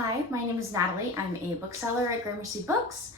Hi, my name is Natalie. I'm a bookseller at Gramercy Books,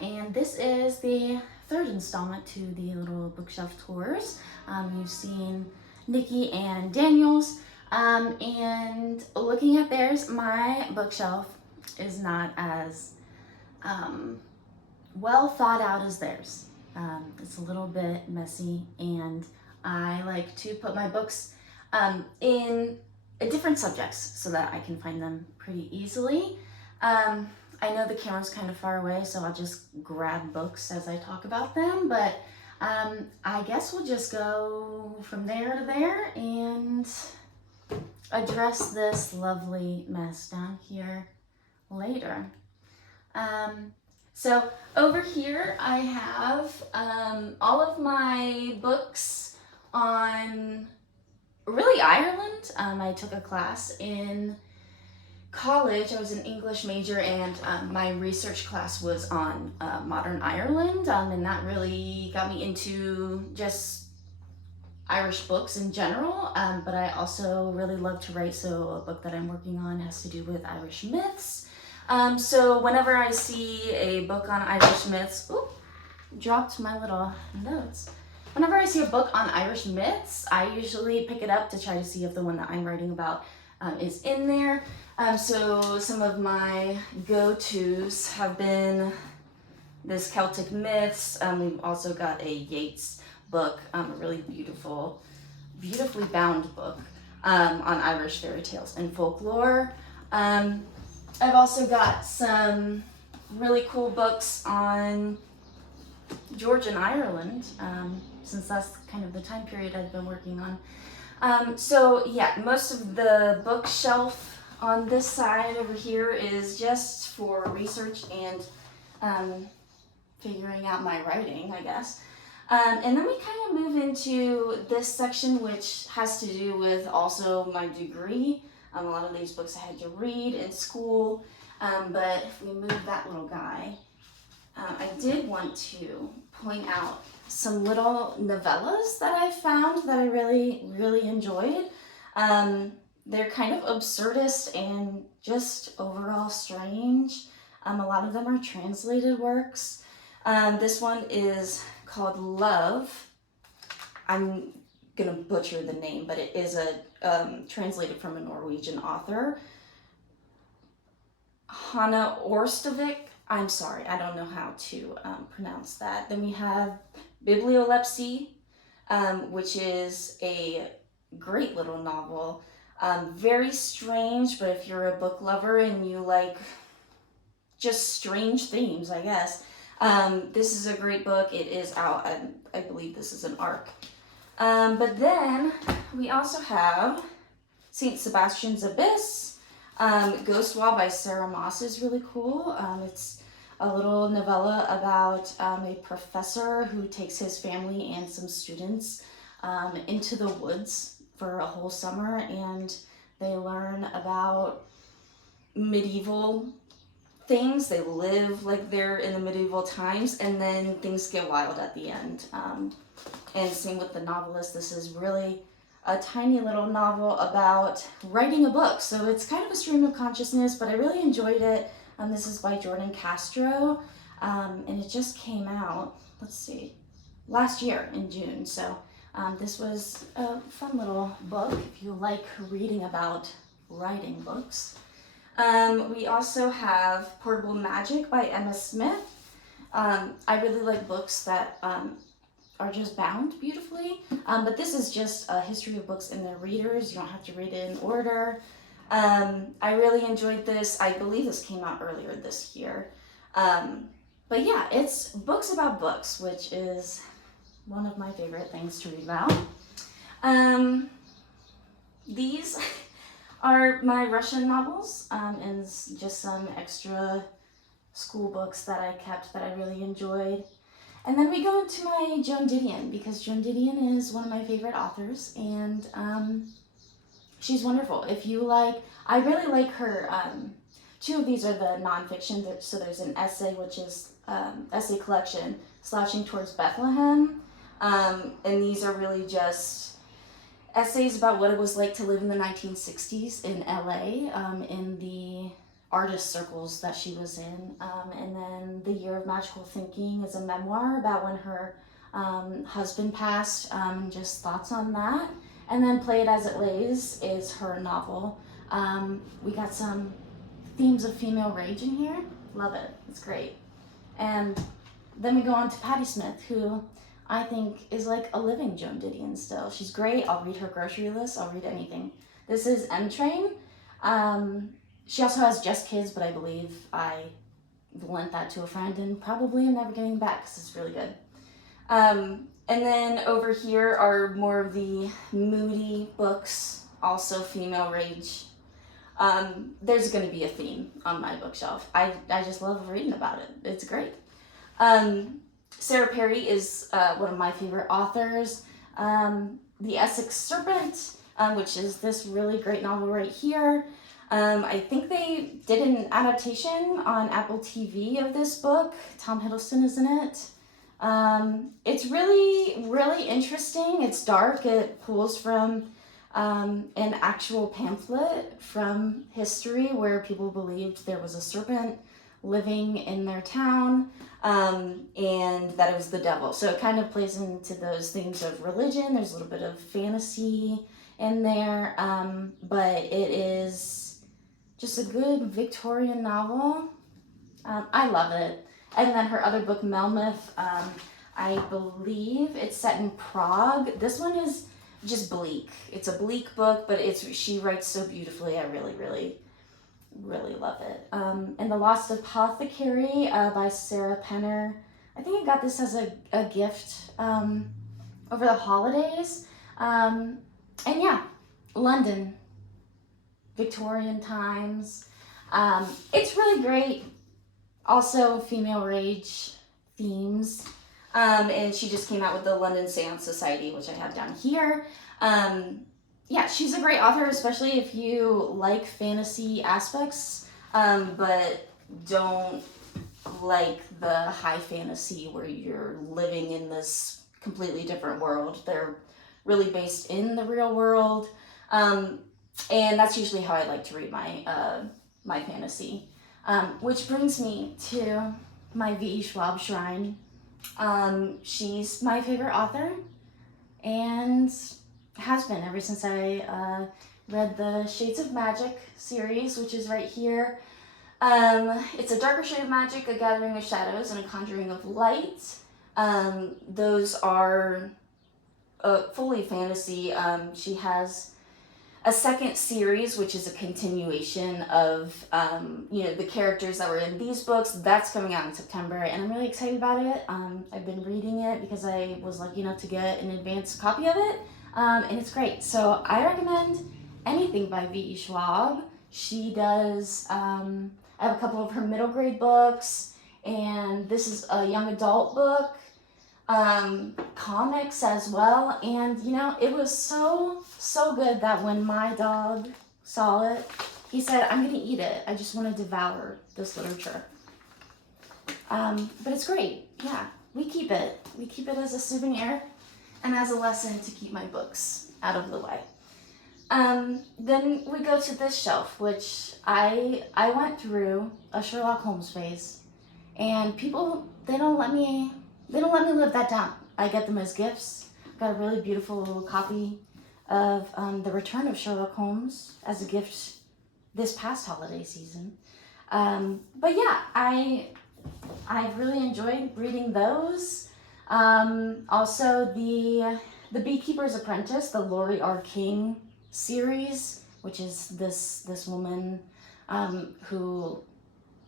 and this is the third installment to the little bookshelf tours. You've seen Nikki and Daniel's, and looking at theirs, my bookshelf is not as well thought out as theirs. It's a little bit messy, and I like to put my books in different subjects so that I can find them pretty easily. I know the camera's kind of far away, so I'll just grab books as I talk about them, but I guess we'll just go from there to there and address this lovely mess down here later. So over here I have all of my books on really Ireland. I took a class in college. I was an English major, and my research class was on modern Ireland, and that really got me into just Irish books in general, but I also really love to write, so a book that I'm working on has to do with Irish myths. So whenever I see a book on Irish myths, dropped my little notes. Whenever I see a book on Irish myths, I usually pick it up to try to see if the one that I'm writing about is in there. So some of my go-tos have been this Celtic Myths. We've also got a Yeats book, a really beautifully bound book on Irish fairy tales and folklore. I've also got some really cool books on Georgian Ireland, since that's kind of the time period I've been working on. So yeah, most of the bookshelf on this side over here is just for research and figuring out my writing, I guess. And then we kind of move into this section, which has to do with also my degree. A lot of these books I had to read in school, but if we move that little guy, I did want to point out some little novellas that I found that I really enjoyed. They're kind of absurdist and just overall strange. A lot of them are translated works. This one is called Love. I'm gonna butcher the name, but it is translated from a Norwegian author, Hanna Orstovik. I'm sorry, I don't know how to pronounce that. Then we have Bibliolepsy, which is a great little novel. Very strange, but if you're a book lover and you like just strange themes, I guess, this is a great book. It is out, I believe this is an ARC. But then we also have St. Sebastian's Abyss. Ghost Wall by Sarah Moss is really cool. It's a little novella about a professor who takes his family and some students into the woods for a whole summer, and they learn about medieval things. They live like they're in the medieval times, and then things get wild at the end. And same with the novelist. This is really a tiny little novel about writing a book. So it's kind of a stream of consciousness, but I really enjoyed it. This is by Jordan Castro, and it just came out, let's see, last year in June. So this was a fun little book if you like reading about writing books. We also have Portable Magic by Emma Smith. I really like books that are just bound beautifully, but this is just a history of books and their readers. You don't have to read it in order. I really enjoyed this. I believe this came out earlier this year. But yeah, it's books about books, which is one of my favorite things to read about. These are my Russian novels, and just some extra school books that I kept that I really enjoyed. And then we go into my Joan Didion, because Joan Didion is one of my favorite authors, and she's wonderful. If you like, I really like her, two of these are the nonfiction, so there's an essay, which is essay collection, Slouching Towards Bethlehem, and these are really just essays about what it was like to live in the 1960s in LA, in the artist circles that she was in. And then The Year of Magical Thinking is a memoir about when her husband passed, just thoughts on that. And then Play It As It Lays is her novel. We got some themes of female rage in here. Love it. It's great. And then we go on to Patti Smith, who I think is like a living Joan Didion still. She's great. I'll read her grocery list. I'll read anything. This is M Train. She also has Just Kids, but I believe I lent that to a friend and probably am never getting back because it's really good. And then over here are more of the moody books, also female rage. There's going to be a theme on my bookshelf. I just love reading about it. It's great. Sarah Perry is one of my favorite authors. The Essex Serpent, which is this really great novel right here. I think they did an adaptation on Apple TV of this book. Tom Hiddleston is in it. It's really, really interesting. It's dark. It pulls from an actual pamphlet from history where people believed there was a serpent living in their town, and that it was the devil. So it kind of plays into those things of religion. There's a little bit of fantasy in there, but it is just a good Victorian novel. I love it. And then her other book, Melmoth, I believe it's set in Prague. This one is just bleak. It's a bleak book, but she writes so beautifully. I really, really, really love it. And The Lost Apothecary by Sarah Penner. I think I got this as a gift over the holidays. And yeah, London, Victorian times. It's really great. Also female rage themes. And she just came out with the London Seance Society, which I have down here. Yeah, she's a great author, especially if you like fantasy aspects, but don't like the high fantasy where you're living in this completely different world. They're really based in the real world. And that's usually how I like to read my fantasy. Which brings me to my V.E. Schwab shrine. She's my favorite author and has been ever since I read the Shades of Magic series, which is right here. It's a darker shade of magic, a gathering of shadows, and a conjuring of light. Those are fully fantasy. She has a second series, which is a continuation of the characters that were in these books. That's coming out in September, and I'm really excited about it. I've been reading it because I was lucky enough to get an advance copy of it, and it's great. So I recommend anything by V.E. Schwab. She does, I have a couple of her middle grade books, and this is a young adult book. Comics as well, and it was so good that when my dog saw it, he said, "I'm gonna eat it. I just want to devour this literature." But it's great. Yeah, we keep it as a souvenir and as a lesson to keep my books out of the way. Then we go to this shelf, which I went through a Sherlock Holmes phase, and people, they don't let me live that down. I get them as gifts. Got a really beautiful little copy of The Return of Sherlock Holmes as a gift this past holiday season. But yeah, I've really enjoyed reading those. Also the Beekeeper's Apprentice, the Laurie R. King series, which is this woman who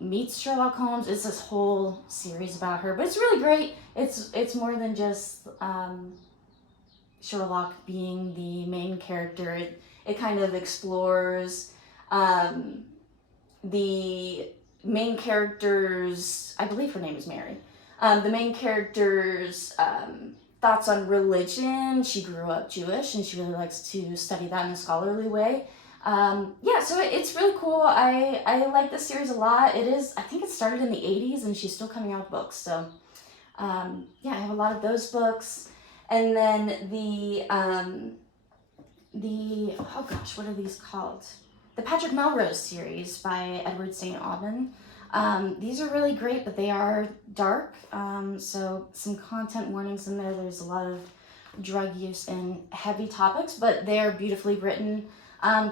meets Sherlock Holmes. It's this whole series about her, but it's really great. It's more than just Sherlock being the main character. It kind of explores the main character's, I believe her name is Mary, the main character's thoughts on religion. She grew up Jewish and she really likes to study that in a scholarly way. Yeah, so it's really cool. I like this series a lot. I think it started in the 80s and she's still coming out with books. So, yeah, I have a lot of those books. And then oh gosh, what are these called? the Patrick Melrose series by Edward St. Aubin. These are really great, but they are dark, so some content warnings in there. There's a lot of drug use and heavy topics, but they're beautifully written.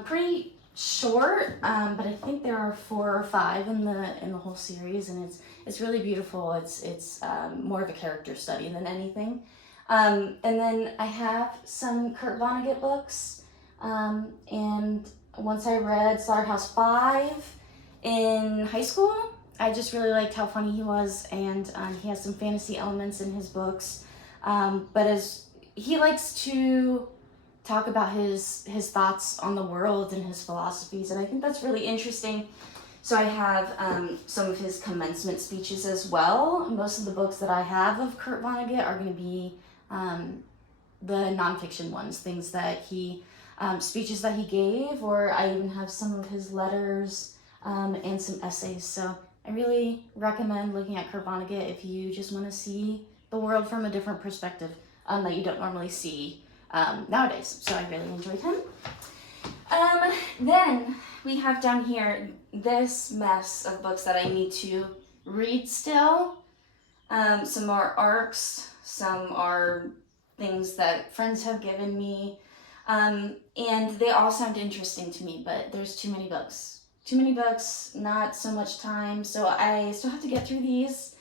Pretty short, but I think there are 4 or 5 in the whole series, and it's really beautiful. It's more of a character study than anything. And then I have some Kurt Vonnegut books, and once I read Slaughterhouse-Five in high school, I just really liked how funny he was, and he has some fantasy elements in his books, but as he likes to talk about his thoughts on the world and his philosophies, and I think that's really interesting. So I have some of his commencement speeches as well. Most of the books that I have of Kurt Vonnegut are going to be the nonfiction ones, things that he, speeches that he gave, or I even have some of his letters and some essays. So I really recommend looking at Kurt Vonnegut if you just want to see the world from a different perspective that you don't normally see nowadays. So I really enjoyed him. Then we have down here this mess of books that I need to read still. Some are ARCs, some are things that friends have given me, and they all sound interesting to me, but there's too many books. Too many books, not so much time, so I still have to get through these.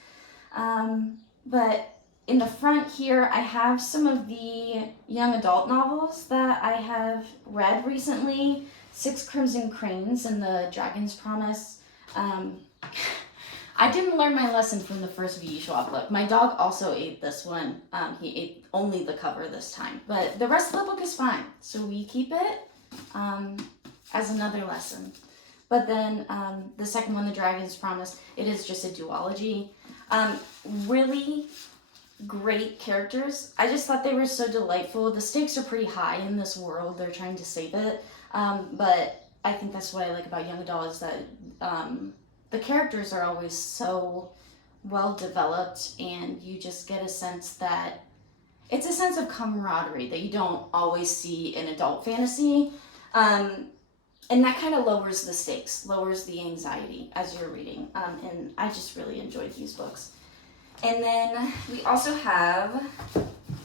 But in the front here, I have some of the young adult novels that I have read recently. 6 Crimson Cranes and The Dragon's Promise. I didn't learn my lesson from the first V. Schwab book. My dog also ate this one. He ate only the cover this time, but the rest of the book is fine. So we keep it as another lesson. But then the second one, The Dragon's Promise, it is just a duology. Really great characters. I just thought they were so delightful. The stakes are pretty high in this world. They're trying to save it. But I think that's what I like about young adult is that the characters are always so well developed, and you just get a sense that it's a sense of camaraderie that you don't always see in adult fantasy. And that kind of lowers the stakes, lowers the anxiety as you're reading. And I just really enjoyed these books. And then we also have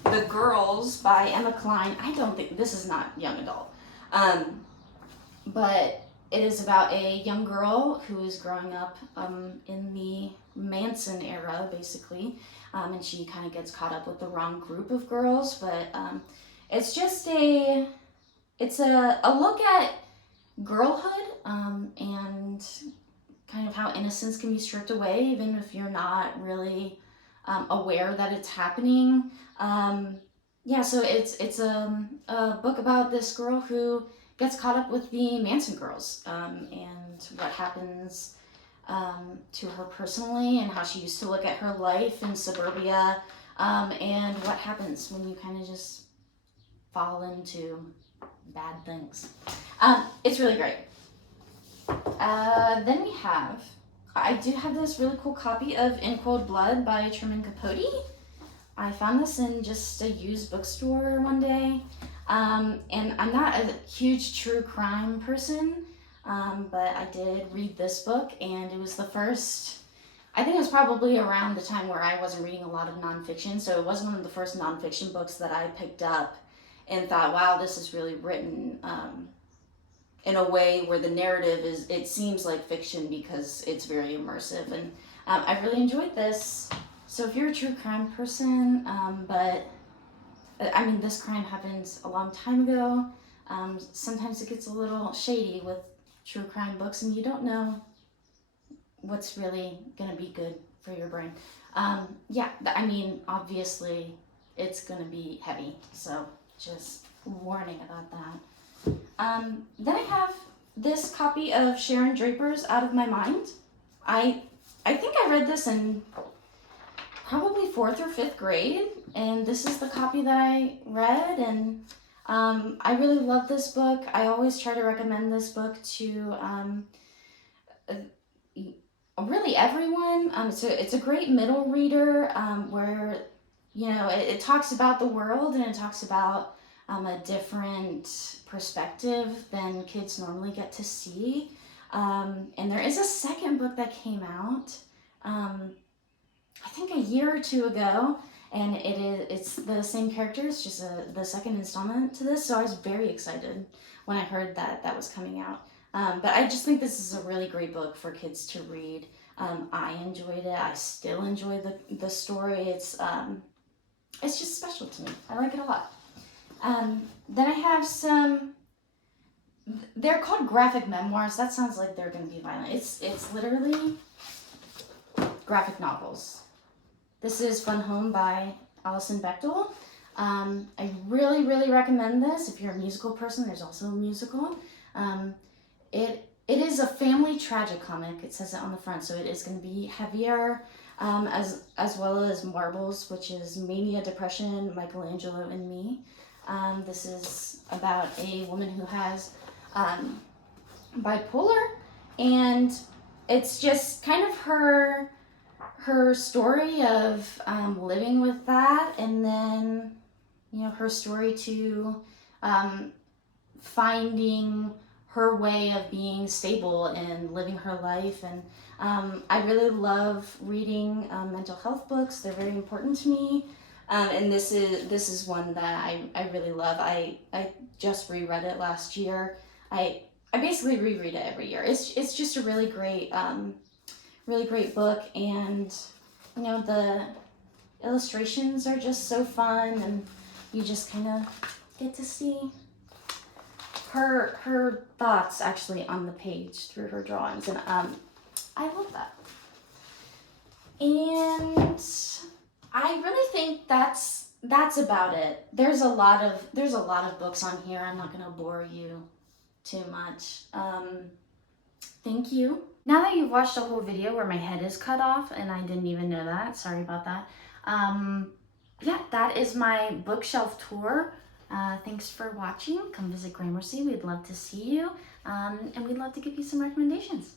The Girls by Emma Cline. I don't think, this is not young adult. But it is about a young girl who is growing up in the Manson era, basically. And she kind of gets caught up with the wrong group of girls. But it's just it's a look at girlhood and kind of how innocence can be stripped away even if you're not really aware that it's happening. So it's a book about this girl who gets caught up with the Manson girls and what happens to her personally, and how she used to look at her life in suburbia, and what happens when you kind of just fall into bad things. It's really great. Then I do have this really cool copy of In Cold Blood by Truman Capote. I found this in just a used bookstore one day. And I'm not a huge true crime person, but I did read this book, and it was the first, I think it was probably around the time where I wasn't reading a lot of nonfiction, so it was one of the first nonfiction books that I picked up and thought, wow, this is really written in a way where the narrative it seems like fiction because it's very immersive, and I really enjoyed this. So if you're a true crime person, but I mean, this crime happened a long time ago. Sometimes it gets a little shady with true crime books, and you don't know what's really going to be good for your brain. I mean, obviously, it's going to be heavy, so just warning about that. Then I have this copy of Sharon Draper's Out of My Mind. I think I read this in probably 4th or 5th grade, and this is the copy that I read, and I really love this book. I always try to recommend this book to really everyone. It's a great middle reader where, you know, it talks about the world, and it talks about a different perspective than kids normally get to see. And there is a second book that came out, I think a year or two ago, and it's the same characters, just the second installment to this. So I was very excited when I heard that that was coming out. But I just think this is a really great book for kids to read. I enjoyed it. I still enjoy the story. It's just special to me. I like it a lot. Then I have some. They're called graphic memoirs. That sounds like they're going to be violent. It's literally graphic novels. This is Fun Home by Alison Bechtel. I really, really recommend this. If you're a musical person, there's also a musical. It is a family tragic comic. It says it on the front, so it is going to be heavier, as well as Marbles, which is Mania, Depression, Michelangelo, and Me. This is about a woman who has bipolar, and it's just kind of her story of living with that, and then her story to finding her way of being stable and living her life. And I really love reading mental health books. They're very important to me. And this is one that I really love. I just reread it last year. I basically reread it every year. It's just a really great book, and the illustrations are just so fun, and you just kind of get to see her thoughts actually on the page through her drawings, and I love that. And I really think that's about it. There's a lot of books on here. I'm not gonna bore you too much. Thank you. Now that you've watched the whole video where my head is cut off, and I didn't even know that, sorry about that. Yeah, that is my bookshelf tour. Thanks for watching. Come visit Gramercy. We'd love to see you, and we'd love to give you some recommendations.